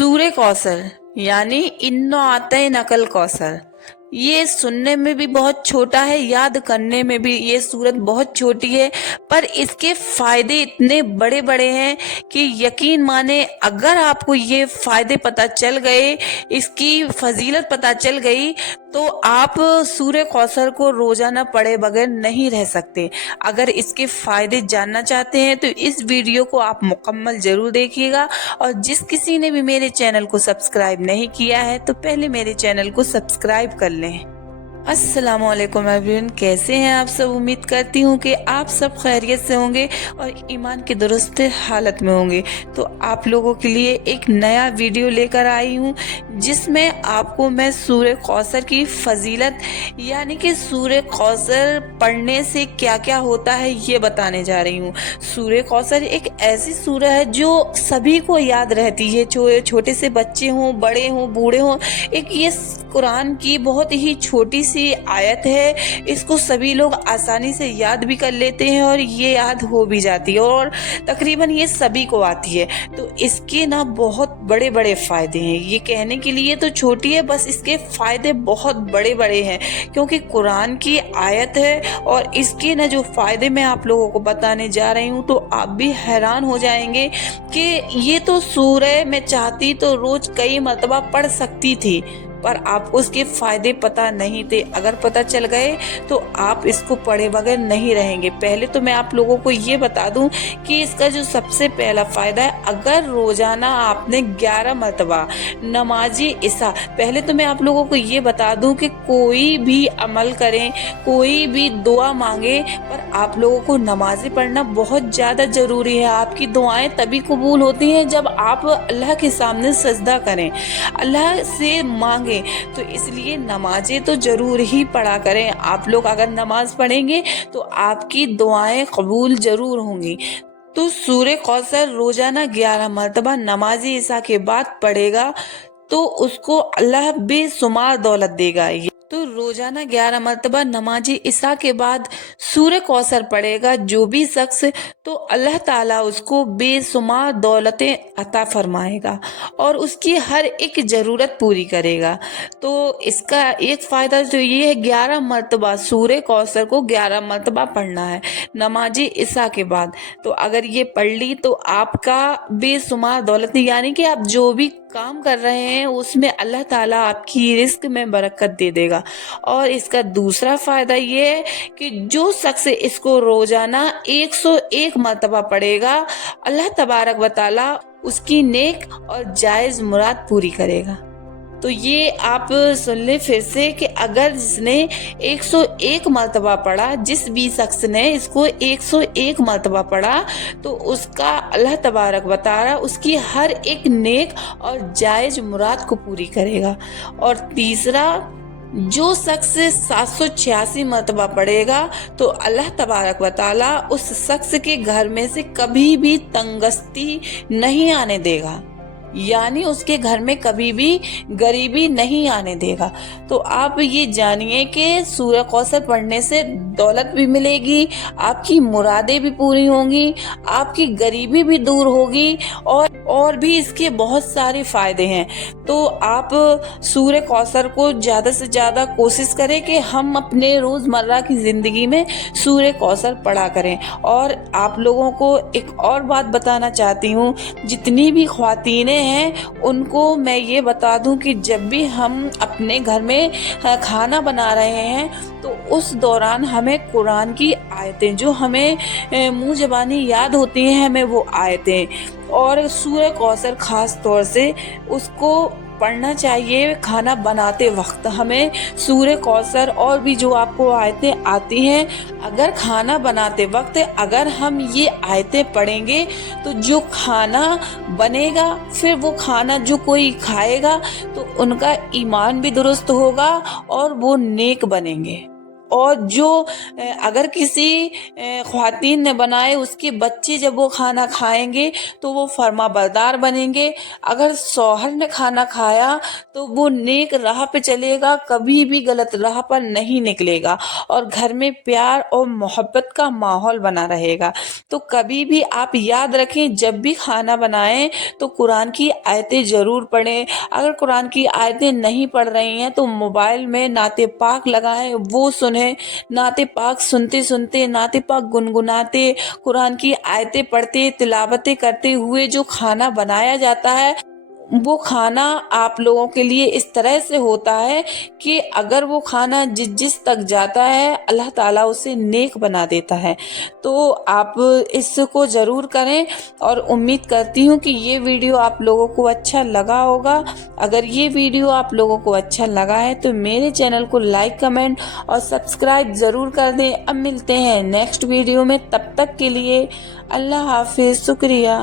सूर्य कौशल यानी इन्नो आते नकल कौशल। ये सुनने में भी बहुत छोटा है, याद करने में भी ये सूरत बहुत छोटी है, पर इसके फायदे इतने बड़े बड़े हैं कि यकीन माने अगर आपको ये फायदे पता चल गए, इसकी फजीलत पता चल गई, तो आप सूर्य कौशल को रोजाना पढ़े बगैर नहीं रह सकते। अगर इसके फायदे जानना चाहते हैं तो इस वीडियो को आप मुकम्मल जरूर देखिएगा, और जिस किसी ने भी मेरे चैनल को सब्सक्राइब नहीं किया है तो पहले मेरे चैनल को सब्सक्राइब कर लें। अस्सलाम वालेकुम एवरीवन, कैसे हैं आप सब। उम्मीद करती हूँ कि आप सब खैरियत से होंगे और ईमान की दुरुस्त हालत में होंगे। तो आप लोगों के लिए एक नया वीडियो लेकर आई हूँ जिसमें आपको मैं सूर्य कौशल की फजीलत यानी कि सूर्य कौशल पढ़ने से क्या क्या होता है ये बताने जा रही हूँ। सूर्य कौशल एक ऐसी सूरत है जो सभी को याद रहती है, छोटे से बच्चे हों, बड़े हों, बूढ़े हों। एक ये कुरान की बहुत ही छोटी सी आयत है, इसको सभी लोग आसानी से याद भी कर लेते हैं और ये याद हो भी जाती है, और तकरीबन ये सभी को आती है। तो इसके ना बहुत बड़े बड़े फायदे हैं। ये कहने के लिए तो छोटी है, बस इसके फायदे बहुत बड़े बड़े हैं क्योंकि कुरान की आयत है। और इसके ना जो फायदे मैं आप लोगों को बताने जा रही हूँ तो आप भी हैरान हो जाएंगे कि ये तो सूरह मैं चाहती तो रोज कई मरतबा पढ़ सकती थी, पर आपको उसके फायदे पता नहीं थे। अगर पता चल गए तो आप इसको पढ़े बगैर नहीं रहेंगे। पहले तो मैं आप लोगों को ये बता दूं कि इसका जो सबसे पहला फायदा है, अगर रोजाना आपने 11 मरतबा नमाजी इशा, पहले तो मैं आप लोगों को ये बता दूं कि कोई भी अमल करें, कोई भी दुआ मांगे, पर आप लोगों को नमाज़ें पढ़ना बहुत ज़्यादा ज़रूरी है। आपकी दुआएं तभी कबूल होती हैं जब आप अल्लाह के सामने सजदा करें, अल्लाह से मांगे। तो इसलिए नमाजें तो जरूर ही पढ़ा करें। आप लोग अगर नमाज पढ़ेंगे तो आपकी दुआएं कबूल जरूर होंगी। तो सूर्य कौशल रोजाना 11 मरतबा नमाजी ईशा के बाद पढ़ेगा तो उसको अल्लाह बेशुमार दौलत देगा। तो रोजाना 11 मरतबा नमाजी ईशा के बाद सूर्य कौशल पढ़ेगा जो भी शख्स, तो अल्लाह ताला उसको बेशुमार दौलतें अता फरमाएगा और उसकी हर एक ज़रूरत पूरी करेगा। तो इसका एक फ़ायदा तो ये है, 11 मरतबा सूर्य कौशल को 11 मरतबा पढ़ना है नमाजी ईशा के बाद। तो अगर ये पढ़ ली तो आपका बेशुमार दौलत यानी कि आप जो भी काम कर रहे हैं उसमें अल्लाह ताला आपकी रिस्क में बरकत दे देगा। और इसका दूसरा फायदा ये है कि जो शख्स इसको रोजाना 101 मरतबा पढ़ेगा, अल्लाह तबारक व तआला उसकी नेक और जायज मुराद पूरी करेगा। तो ये आप सुन ले फिर से कि अगर जिसने 101 मरतबा पढ़ा, जिस भी शख्स ने इसको 101 मरतबा पढ़ा, तो उसका अल्लाह तबारक व तआला उसकी हर एक नेक और जायज मुराद को पूरी करेगा। और तीसरा, जो शख्स 786 मरतबा पढ़ेगा तो अल्लाह तबारक व तआला उस शख्स के घर में से कभी भी तंगस्ती नहीं आने देगा, यानी उसके घर में कभी भी गरीबी नहीं आने देगा। तो आप ये जानिए कि सूर्य कौशल पढ़ने से दौलत भी मिलेगी, आपकी मुरादें भी पूरी होंगी, आपकी गरीबी भी दूर होगी, और भी इसके बहुत सारे फायदे हैं। तो आप सूर्य कौशल को ज़्यादा से ज़्यादा कोशिश करें कि हम अपने रोज़मर्रा की ज़िंदगी में सूर्य कौशल पढ़ा करें। और आप लोगों को एक और बात बताना चाहती हूँ, जितनी भी ख्वातीनें हैं उनको मैं ये बता दूं कि जब भी हम अपने घर में खाना बना रहे हैं तो उस दौरान हमें कुरान की आयतें जो हमें मुंह ज़बानी याद होती हैं, हमें वो आयतें और सूर्य कौशल खास तौर से उसको पढ़ना चाहिए। खाना बनाते वक्त हमें सूर्य कौशल और भी जो आपको आयतें आती हैं, अगर खाना बनाते वक्त अगर हम ये आयतें पढ़ेंगे तो जो खाना बनेगा, फिर वो खाना जो कोई खाएगा तो उनका ईमान भी दुरुस्त होगा और वो नेक बनेंगे। اور جو اگر کسی خواتین نے بنائے اس کے بچے جب وہ کھانا کھائیں گے تو وہ فرما بردار بنیں گے. اگر شوہر نے کھانا کھایا تو وہ نیک راہ پہ چلے گا, کبھی بھی غلط راہ پر نہیں نکلے گا, اور گھر میں پیار اور محبت کا ماحول بنا رہے گا. تو کبھی بھی آپ یاد رکھیں, جب بھی کھانا بنائیں تو قرآن کی آیتیں ضرور پڑھیں. اگر قرآن کی آیتیں نہیں پڑھ رہی ہیں تو موبائل میں نعت پاک لگائیں, وہ سنیں. نعت پاک سنتے سنتے, نعت پاک گنگناتے, قرآن کی آیتیں پڑھتے, تلاوتیں کرتے ہوئے جو کھانا بنایا جاتا ہے وہ کھانا آپ لوگوں کے لیے اس طرح سے ہوتا ہے کہ اگر وہ کھانا جس تک جاتا ہے اللہ تعالیٰ اسے نیک بنا دیتا ہے. تو آپ اس کو ضرور کریں, اور امید کرتی ہوں کہ یہ ویڈیو آپ لوگوں کو اچھا لگا ہوگا. اگر یہ ویڈیو آپ لوگوں کو اچھا لگا ہے تو میرے چینل کو لائک, کمنٹ اور سبسکرائب ضرور کر دیں. اب ملتے ہیں نیکسٹ ویڈیو میں, تب تک کے لیے اللہ حافظ. شکریہ.